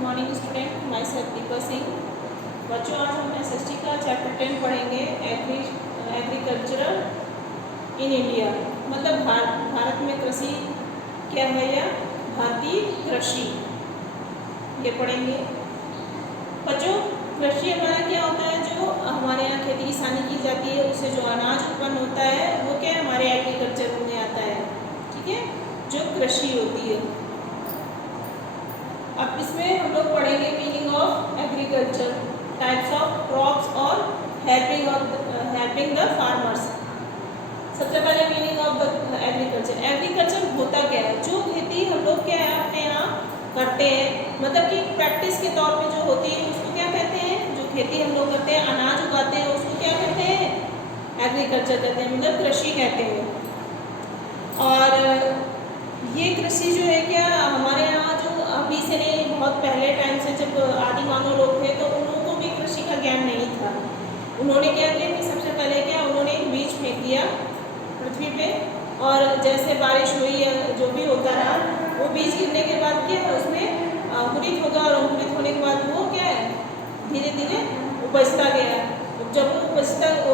Morning student, my self Deepa Singh. बच्चों, आज हम एसएसटी का चैप्टर 10 पढ़ेंगे, एग्रीकल्चरल इन इंडिया। मतलब भारत में कृषि क्या है या भारतीय कृषि, ये पढ़ेंगे। बच्चों, कृषि हमारा क्या होता है? जो हमारे यहाँ खेती किसानी की जाती है, उससे जो अनाज उत्पन्न होता है वो क्या है? हमारे एग्रीकल्चर में आता है। ठीक है, जो कृषि होती है। अब इसमें हम लोग पढ़ेंगे meaning of agriculture, types of crops और हेल्पिंग द फार्मर्स। सबसे पहले meaning of the agriculture. Agriculture होता क्या है? जो खेती हम लोग क्या है अपने यहाँ करते हैं, मतलब कि प्रैक्टिस के तौर पे जो होती है उसको क्या कहते हैं? जो खेती हम लोग करते हैं, अनाज उगाते हैं, उसको क्या कहते हैं? एग्रीकल्चर कहते हैं, मतलब कृषि कहते हैं। और ये कृषि जो है क्या हमारे यहाँ जो अभी से नहीं, बहुत पहले टाइम से जब आदि मानव लोग थे तो उन लोगों को भी कृषि का ज्ञान नहीं था। उन्होंने क्या किया कि सबसे पहले क्या उन्होंने एक बीज फेंक दिया पृथ्वी पे, और जैसे बारिश हुई या जो भी होता रहा, वो बीज गिरने के बाद क्या उसमें अंकुरित होगा, और अंकुरित होने के बाद वो क्या है धीरे धीरे उपजता गया। जब वो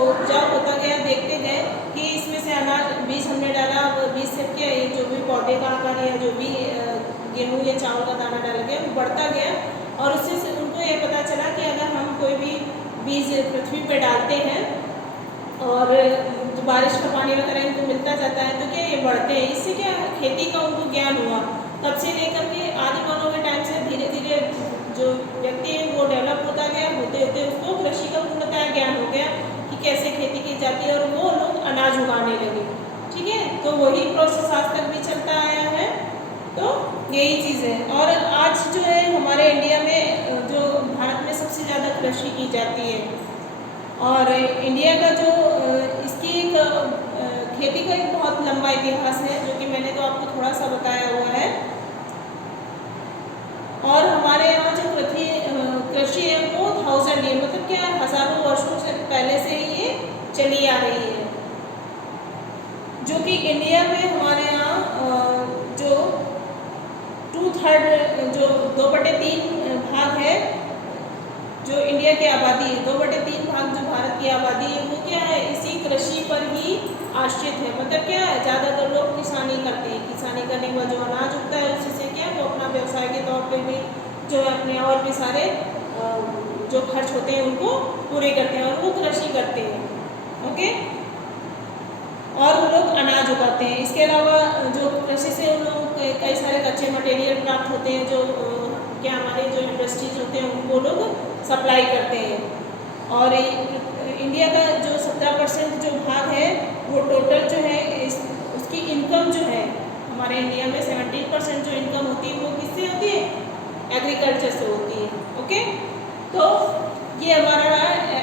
उपजाऊ होता गया, देखते गए कि इसमें से अनाज बीज हमने डाला, बीज से क्या है जो भी पौधे का आकार या जो भी गेहूँ या चावल का दाना डाला गया वो बढ़ता गया, और उससे से उनको ये पता चला कि अगर हम कोई भी बीज पृथ्वी पे डालते हैं और जो बारिश का पानी वगैरह इनको मिलता जाता है तो क्या ये बढ़ते हैं। इससे क्या खेती का उनको ज्ञान हुआ। तब से लेकर के आदि मानव के टाइम से धीरे धीरे जो व्यक्ति है वो डेवलप होता गया, होते होते उसको कृषि का पूर्णतः ज्ञान हो गया कि कैसे खेती की जाती है, और वो लोग अनाज उगाने लगे। ठीक है, तो वही प्रोसेस आज तक भी चलता आया है। तो यही चीज़ है। और आज जो है हमारे इंडिया में जो भारत में सबसे ज़्यादा कृषि की जाती है, और इंडिया का जो इसकी एक खेती का एक बहुत लंबा इतिहास है, जो कि मैंने तो आपको थोड़ा सा बताया हुआ है। और हमारे यहाँ जो कृषि है वो 1000 ईयर, मतलब क्या हज़ारों वर्षों से पहले से ही ये चली आ रही है। जो कि इंडिया में हमारे यहाँ जो 2/3 जो 2/3 भाग है, जो इंडिया की आबादी है, 2/3 भाग जो भारत की आबादी है वो क्या है इसी कृषि पर ही आश्रित है। मतलब क्या है, ज़्यादातर लोग किसानी करते हैं। किसानी करने के बाद जो अनाज उगता है उसी से क्या वो अपना व्यवसाय के तौर पे भी जो है अपने और भी सारे जो खर्च होते हैं उनको पूरे करते हैं, और वो कृषि करते हैं। ओके, और वो लोग अनाज उगाते हैं। इसके अलावा जो कृषि से उन लोगों को कई सारे कच्चे मटेरियल प्राप्त होते हैं, जो क्या हमारे जो इंडस्ट्रीज होते हैं उनको लोग सप्लाई करते हैं। और इंडिया का जो 17% जो भाग है वो टोटल जो है उसकी इनकम जो है हमारे इंडिया में 17% जो इनकम होती है वो किससे होती है? एग्रीकल्चर से होती है। ओके, तो ये हमारा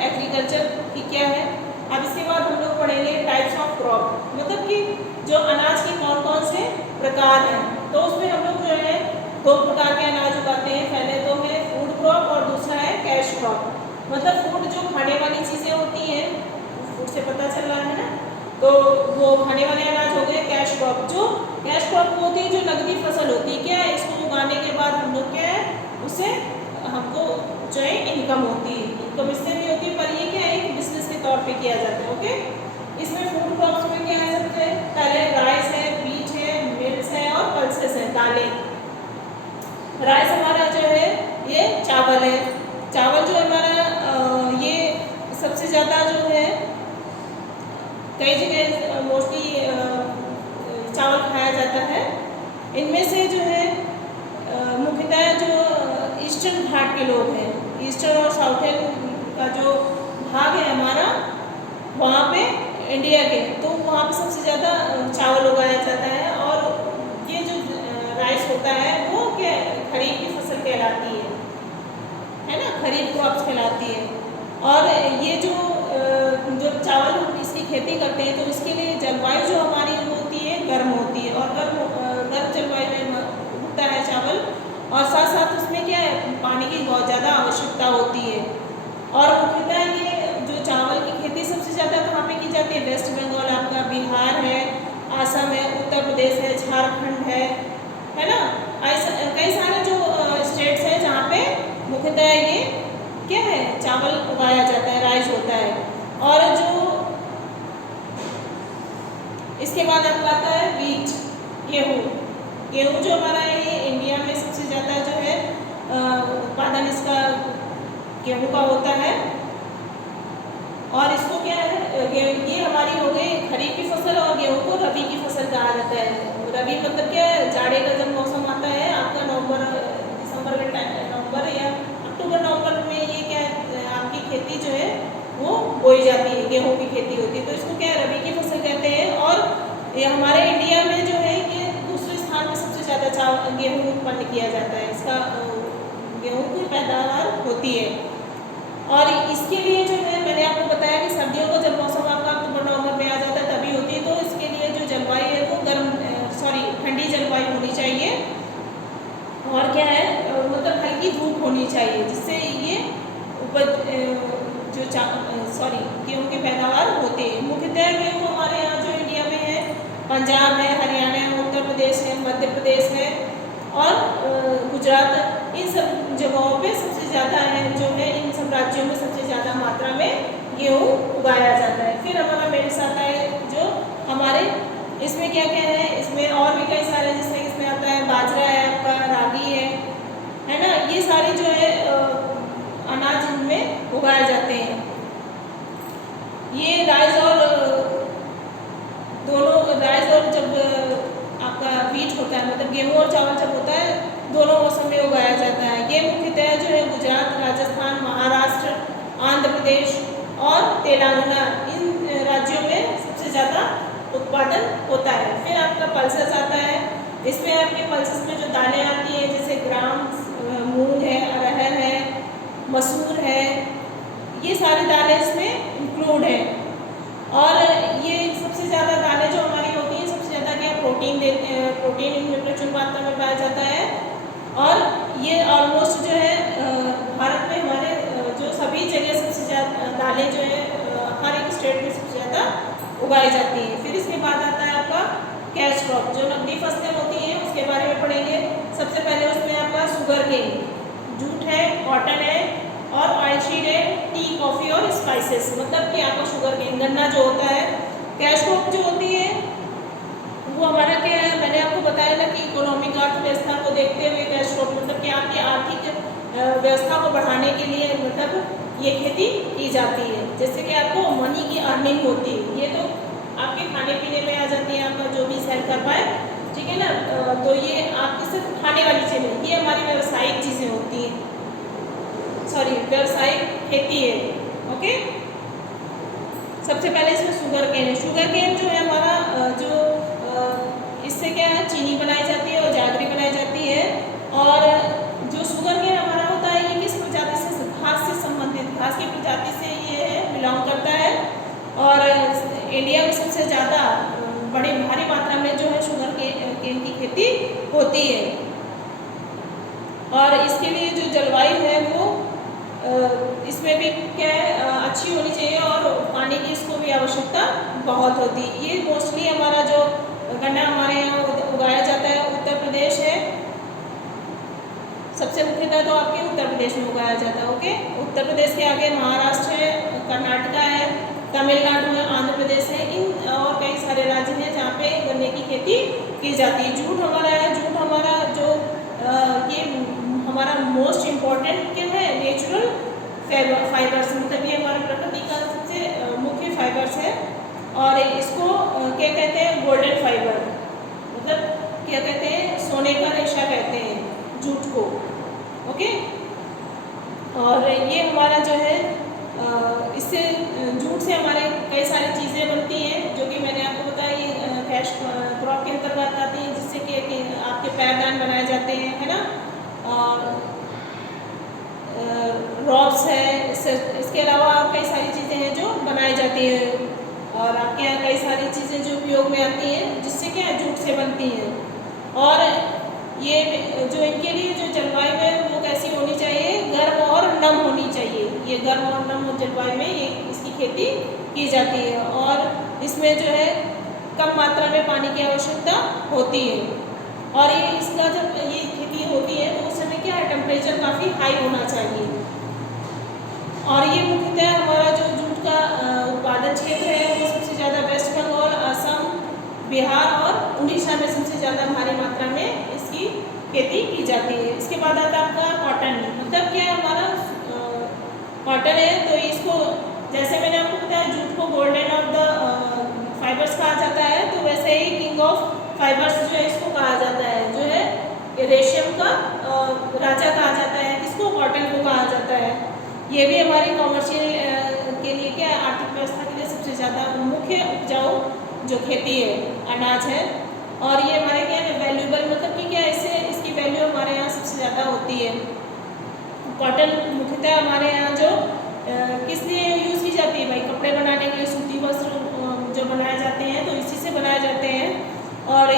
एग्रीकल्चर की क्या है। अब इसके बाद हम लोग पढ़ेंगे टाइप्स ऑफ क्रॉप, मतलब कि जो अनाज के कौन कौन से प्रकार हैं। तो उसमें हम लोग जो है 2 प्रकार के अनाज उगाते हैं। पहले तो है फूड क्रॉप और दूसरा है कैश क्रॉप। मतलब फूड जो खाने वाली चीज़ें होती हैं, फूड से पता चल रहा है ना, तो वो खाने वाले अनाज हो गए। कैश क्रॉप, जो कैश क्रॉप होती है जो नकदी फसल होती है, क्या है इसको उगाने के बाद हम लोग क्या है उससे हमको जो है इनकम होती है। इनकम इससे भी होती है, पर ये क्या है एक बिजनेस के तौर पे किया जाता है। ओके, इसमें फूड क्रॉप्स में क्या है सबसे पहले राइस है, व्हीट है, मिल्स है और पल्सेस है, दालें। राइस हमारा जो है ये चावल है। चावल जो हमारा ये सबसे ज़्यादा जो है कई जगह मोस्टली चावल खाया जाता है। इनमें से जो है मुख्यतः जो ईस्टर्न घाट के लोग हैं, ईस्टर्न और साउथर्न का जो भाग है हमारा वहाँ पे इंडिया के, तो वहाँ पे सबसे ज़्यादा चावल उगाया जाता है। और ये जो राइस होता है वो क्या खरीफ की फसल कहलाती है ना, खरीफ क्रॉप्स कहलाती है। और ये जो चावल हम इसकी खेती करते हैं तो इसके लिए जलवायु जो हमारी होती है गर्म होती है, और गर्म जलवायु में उगता है चावल, और साथ साथ उसमें क्या है पानी की बहुत ज़्यादा आवश्यकता होती है। और मुख्यतः ये जो चावल की खेती सबसे ज़्यादा कहाँ पे की जाती है? वेस्ट बंगाल आपका, बिहार है, आसाम है, उत्तर प्रदेश है, झारखंड है ना, ऐसा कई सारे जो स्टेट्स हैं जहाँ पे उगाया जाता है, राइज होता है। और जो इसके बाद आपका आता है वीट, गेहूँ। गेहूँ जो हमारा है ये इंडिया में सबसे ज़्यादा जो है उत्पादन इसका गेहूँ का होता है। और इसको क्या है, ये हमारी हो गई खरीफ की फसल, और गेहूँ को रबी की फसल कहा जाता है। रबी मतलब क्या है, जाड़े का जब मौसम आता है आपका नवंबर दिसंबर के टाइम, नवंबर या अक्टूबर नवंबर में, ये क्या है आपकी खेती जो है वो बोई जाती है, गेहूँ की खेती होती है, तो इसको क्या है रबी की फसल कहते हैं। और ये हमारे इंडिया में जो है ये दूसरे स्थान पर सबसे ज़्यादा गेहूँ उत्पन्न किया जाता है, इसका गेहूँ की पैदावार होती है। और इसके लिए जो है मैंने आपको बताया कि सर्दियों का जब मौसम आपका अक्टूबर नवंबर में आ जाता है तभी होती है, तो इसके लिए जो जलवायु है वो ठंडी जलवायु होनी चाहिए। और क्या है मतलब हल्की धूप होनी चाहिए, जिससे ये उपज गेहूँ की पैदावार होती है। मुख्यतः गेहूँ हमारे यहाँ जो इंडिया में है, पंजाब है, हरियाणा है, उत्तर प्रदेश है, मध्य प्रदेश है और गुजरात, इन सब जगहों पे सबसे ज़्यादा है जो है, इन सब राज्यों में सबसे ज़्यादा मात्रा में गेहूँ उगाया जाता है। फिर हमारा मेरे साथ है जो हमारे इसमें क्या क्या है, इसमें और भी कई सारे, जिसमें इसमें आता है बाजरा है, आपका रागी है ना, ये सारे जो है अनाज इनमें उगाए जाते हैं। ये राइस और जब आपका वीट होता है, मतलब गेहूँ और चावल जब होता है, दोनों मौसम में उगाया जाता है। ये मुख्यतः जो है गुजरात, राजस्थान, महाराष्ट्र, आंध्र प्रदेश और तेलंगाना, इन राज्यों में सबसे ज़्यादा उत्पादन होता है। फिर आपका पल्सेस आता है, इसमें आपके पल्सेस में जो दालें आती हैं जैसे ग्राम, मूंग है, अरहर है, मसूर है, ये सारी दालें इसमें इंक्लूड है। और ये सबसे ज़्यादा दालें जो हमारी होती हैं, सबसे ज़्यादा क्या प्रोटीन देते हैं, प्रोटीन इनमें प्रचुर मात्रा में पाया जाता है। और ये ऑलमोस्ट जो है भारत में हमारे जो सभी जगह सबसे ज़्यादा दालें जो है हर एक स्टेट में सबसे ज़्यादा उगाई जाती हैं। फिर इसके बाद आता है आपका कैश क्रॉप, जो नकदी फसलें होती हैं उसके बारे में पढ़ेंगे। सबसे पहले उसमें आपका शुगर केन, जूट है, कॉटन है और ऑयलसीड है, टी, कॉफ़ी और स्पाइसेस, मतलब कि आपका शुगर केन, गन्ना जो होता है। कैश क्रॉप जो होती है वो हमारा क्या है, मैंने आपको बताया ना कि इकोनॉमिक अर्थव्यवस्था को देखते हुए कैश क्रॉप मतलब कि आपकी आर्थिक व्यवस्था को बढ़ाने के लिए मतलब ये खेती की जाती है, जैसे कि आपको मनी की अर्निंग होती है। ये तो आपके खाने पीने में आ जाती है, आपका जो भी सेल कर पाए, ठीक है ना। तो ये आपकी सिर्फ खाने वाली चीज़ें, ये हमारी व्यावसायिक चीज़ें होती हैं, व्यावसायिक खेती है। ओके, सबसे पहले इसमें शुगर केन है। शुगर केन जो है हमारा जो इससे क्या है, चीनी बनाई जाती है और जागरी बनाई जाती है। और जो शुगर केन हमारा होता है ये किस प्रजाति से, घास से संबंधित, घास की प्रजाति से ये बिलोंग करता है। और इंडिया में सबसे ज़्यादा बड़ी भारी मात्रा में जो है शुगर केन की खेती होती है। और इसके लिए जो जलवायु है वो इसमें भी क्या है अच्छी होनी चाहिए, और पानी की इसको भी आवश्यकता बहुत होती है। ये मोस्टली हमारा जो गन्ना हमारे यहाँ उगाया जाता है उत्तर प्रदेश है, सबसे मुख्यतः तो आपके उत्तर प्रदेश में उगाया जाता है। ओके, उत्तर प्रदेश के आगे महाराष्ट्र है, कर्नाटका है, तमिलनाडु है, आंध्र प्रदेश है, इन और कई सारे राज्य हैं जहाँ पे गन्ने की खेती की जाती है। जूट हमारा है, जूट हमारा जो ये हमारा मोस्ट इम्पॉर्टेंट क्या है, नेचुरल फाइबर्स, मतलब ये हमारा प्रकृति का सबसे मुख्य फाइबर्स है। और इसको क्या कहते हैं, गोल्डन फाइबर, मतलब क्या कहते हैं, सोने का रेशा कहते हैं जूट को। ओके, और ये हमारा जो है इससे जूट से हमारे कई सारी चीज़ें बनती हैं, जो कि मैंने आपको बताया ये कैश क्रॉप के अंतर्गत आती हैं, जिससे कि आपके पैरदान बनाए जाते हैं, है ना। और रॉब्स है, इसके अलावा कई सारी चीज़ें हैं जो बनाई जाती हैं। और आपके यहाँ कई सारी चीज़ें जो उपयोग में आती हैं, जिससे क्या जूट से बनती हैं। और ये जो इनके लिए जो जलवायु है वो कैसी होनी चाहिए, गर्म और नम होनी चाहिए। ये गर्म और नम जलवायु में ये इसकी खेती की जाती है। और इसमें जो है कम मात्रा में पानी की आवश्यकता होती है। और ये इसका जब ये खेती होती है तो उस समय क्या है, टेम्परेचर काफ़ी हाई होना चाहिए। और ये मुख्यतः हमारा जो जूट का उत्पादन क्षेत्र है वो सबसे ज़्यादा वेस्ट बंगाल, असम, बिहार और उड़ीसा में सबसे ज़्यादा भारी मात्रा में इसकी खेती की जाती है। इसके बाद आता है आपका कॉटन। मतलब क्या है हमारा कॉटन है, तो इसको जैसे मैंने आपको बताया जूट को गोल्डन ऑफ द फाइबर्स कहा जाता है, तो वैसे ही किंग ऑफ फाइबर्स जो है इसको कहा जाता है, जो है रेशम का राजा कहा जाता है, किसको, कॉटन को कहा जाता है। ये भी हमारे कॉमर्शियल के लिए क्या है, आर्थिक व्यवस्था के लिए सबसे ज़्यादा मुख्य उपजाऊ जो खेती है, अनाज है। और ये हमारे क्या है वैल्यूबल, मतलब कि क्या इससे इसकी वैल्यू हमारे यहाँ सबसे ज़्यादा होती है। कॉटन मुख्यतः हमारे यहाँ जो किस लिए यूज़ की जाती है भाई, कपड़े बनाने के लिए, सूती वस्त्र जो बनाए जाते हैं तो इसी से बनाए जाते हैं। और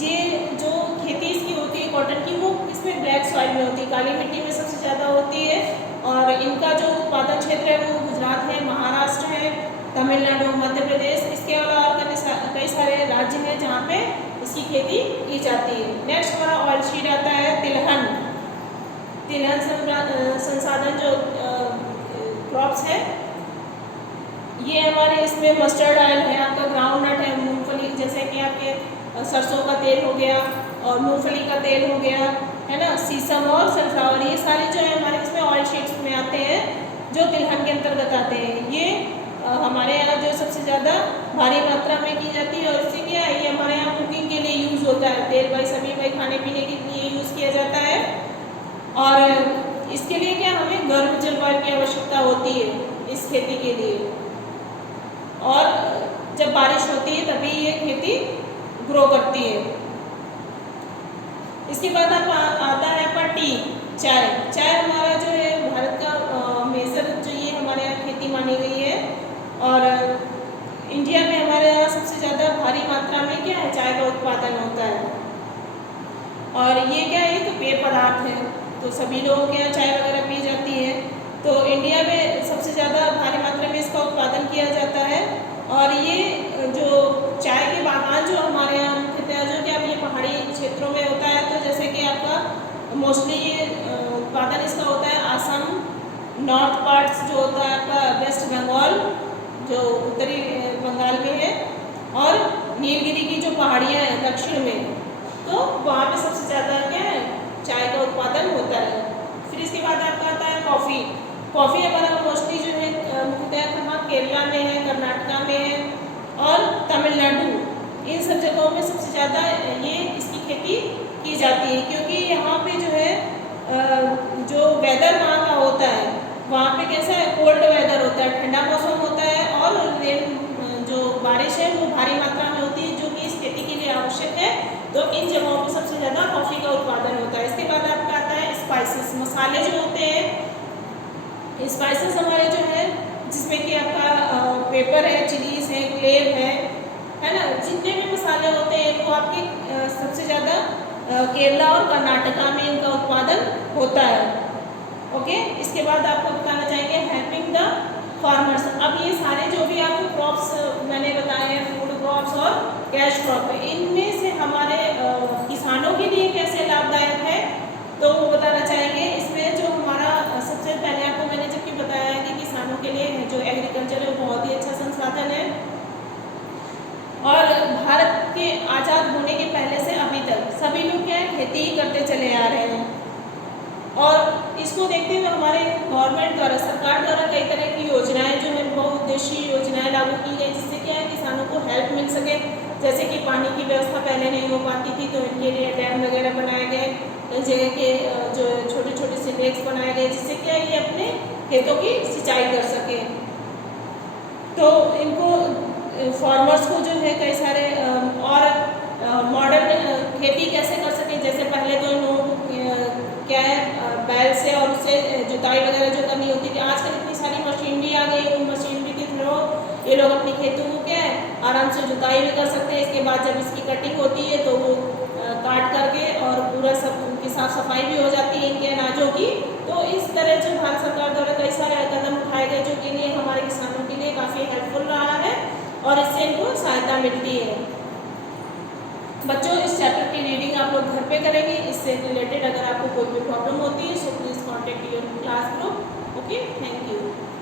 ये जो खेती इसकी होती है कॉटन की, वो इसमें ब्लैक सॉइल में होती है, काली मिट्टी में सबसे ज़्यादा होती है। और इनका जो उत्पादन क्षेत्र है वो गुजरात है, महाराष्ट्र है, तमिलनाडु, मध्य प्रदेश, इसके अलावा और कई सारे राज्य हैं जहाँ पे इसकी खेती की जाती है। नेक्स्ट हमारा ऑयल सीड आता है तिलहन। तिलहन संसाधन जो क्रॉप्स है, ये हमारे इसमें मस्टर्ड ऑयल है, आपका ग्राउंड नट है, मूंगफली, जैसे कि आपके सरसों का तेल हो गया और मूंगफली का तेल हो गया, है ना, सीसम और सनफ्लावर, ये सारे जो है हमारे इसमें ऑयल शीट्स में आते हैं जो तिलहन के अंतर्गत आते हैं। ये हमारे यहाँ जो सबसे ज़्यादा भारी मात्रा में की जाती है। और इससे क्या है, ये हमारे यहाँ कुकिंग के लिए यूज़ होता है, तेल भाई सभी भाई खाने पीने के लिए यूज़ किया जाता है। और इसके लिए क्या हमें गर्म जलवायु की आवश्यकता होती है इस खेती के लिए, और जब बारिश होती है तभी ये खेती ग्रो करती है। इसके बाद आता है आपका टी, चाय। चाय हमारा जो है भारत का मेजर जो ये हमारे यहाँ खेती मानी गई है। और इंडिया में हमारे यहाँ सबसे ज़्यादा भारी मात्रा में क्या है, चाय का उत्पादन होता है। और ये क्या है, ये तो पेय पदार्थ है, तो सभी लोगों के यहाँ चाय वगैरह पी जाती है। तो इंडिया में सबसे ज़्यादा भारी मात्रा में इसका उत्पादन किया जाता है। और ये जो चाय के बागान जो हमारे यहाँ मुख्यतः जो कि अब ये पहाड़ी क्षेत्रों में होता है, तो जैसे कि आपका मोस्टली ये उत्पादन इसका होता है आसम, नॉर्थ पार्ट्स जो होता है आपका वेस्ट बंगाल जो उत्तरी बंगाल में है, और नीलगिरी की जो पहाड़ियाँ हैं दक्षिण में, तो वहाँ पे सबसे ज़्यादा क्या है, चाय का उत्पादन होता है। फिर इसके बाद आपका आता है कॉफ़ी। कॉफ़ी हमारा मोस्टली जो है मुख्यतः कहाँ, केरला में है, कर्नाटका में है और तमिलनाडु, इन सब जगहों में सबसे ज़्यादा ये इसकी खेती की जाती है। क्योंकि यहाँ पे जो है जो वेदर वहाँ का होता है, वहाँ पे कैसा है, कोल्ड वेदर होता है, ठंडा मौसम होता है, और रेन जो बारिश है वो भारी मात्रा में होती है, जो कि इस खेती के लिए आवश्यक है। तो इन जगहों पे सबसे ज़्यादा कॉफ़ी का उत्पादन होता है। इसके बाद आपका आता है स्पाइसेस, मसाले जो होते हैं। स्पाइसेस हमारे जो है जिसमें कि आपका पेपर है, चिलीज है, क्लेव है ना, जितने भी मसाले होते हैं वो आपके सबसे ज़्यादा केरला और कर्नाटका में इनका उत्पादन होता है। ओके, इसके बाद आपको बताना चाहेंगे हेल्पिंग द फार्मर्स। अब ये सारे जो भी आपको क्रॉप्स मैंने बताए हैं, फूड क्रॉप्स और कैश क्रॉप, इनमें से हमारे किसानों के लिए कैसे लाभदायक है, तो वो बताना चाहेंगे। इसमें जो हमारा सबसे पहले आपको मैंने जबकि बताया है कि किसानों के लिए जो एग्रीकल्चर है वो बहुत ही अच्छा संसाधन है। और भारत के आज़ाद होने के पहले से अभी तक सभी लोग क्या है, खेती ही करते चले आ रहे हैं। और इसको देखते हुए हमारे गवर्नमेंट द्वारा, सरकार द्वारा कई तरह की योजनाएं जो है, बहुउद्देशीय योजनाएं लागू की गई, जिससे क्या है किसानों को हेल्प मिल सके। जैसे कि पानी की व्यवस्था पहले नहीं हो पाती थी, तो इनके लिए डैम वगैरह बनाए गए, जगह के जो छोटे छोटे से लेक्स बनाए गए, जिससे क्या ये अपने खेतों की सिंचाई कर सके। तो इनको फार्मर्स को जो है कई सारे और मॉडर्न खेती कैसे कर सके। जैसे पहले तो लोग क्या है बैल से और उससे जुताई वगैरह जो करनी होती थी, आजकल इतनी सारी मशीनरी आ गई, उन मशीनरी के थ्रू ये लोग अपनी खेतों को क्या है आराम से जुताई भी कर सकते हैं। इसके बाद जब इसकी कटिंग होती है तो वो काट करके और पूरा सब उनकी साफ सफाई भी हो जाती है इनके अनाजों की। तो इस तरह जो भारत सरकार द्वारा कई सारे कदम उठाए गए, जो के लिए हमारे किसानों के लिए काफ़ी हेल्पफुल रहा है और इससे इनको सहायता मिलती है। बच्चों, इस चैप्टर की रीडिंग आप लोग घर पे करेंगे। इससे रिलेटेड अगर आपको कोई भी प्रॉब्लम होती है so please contact your class group. Okay. Okay, thank you.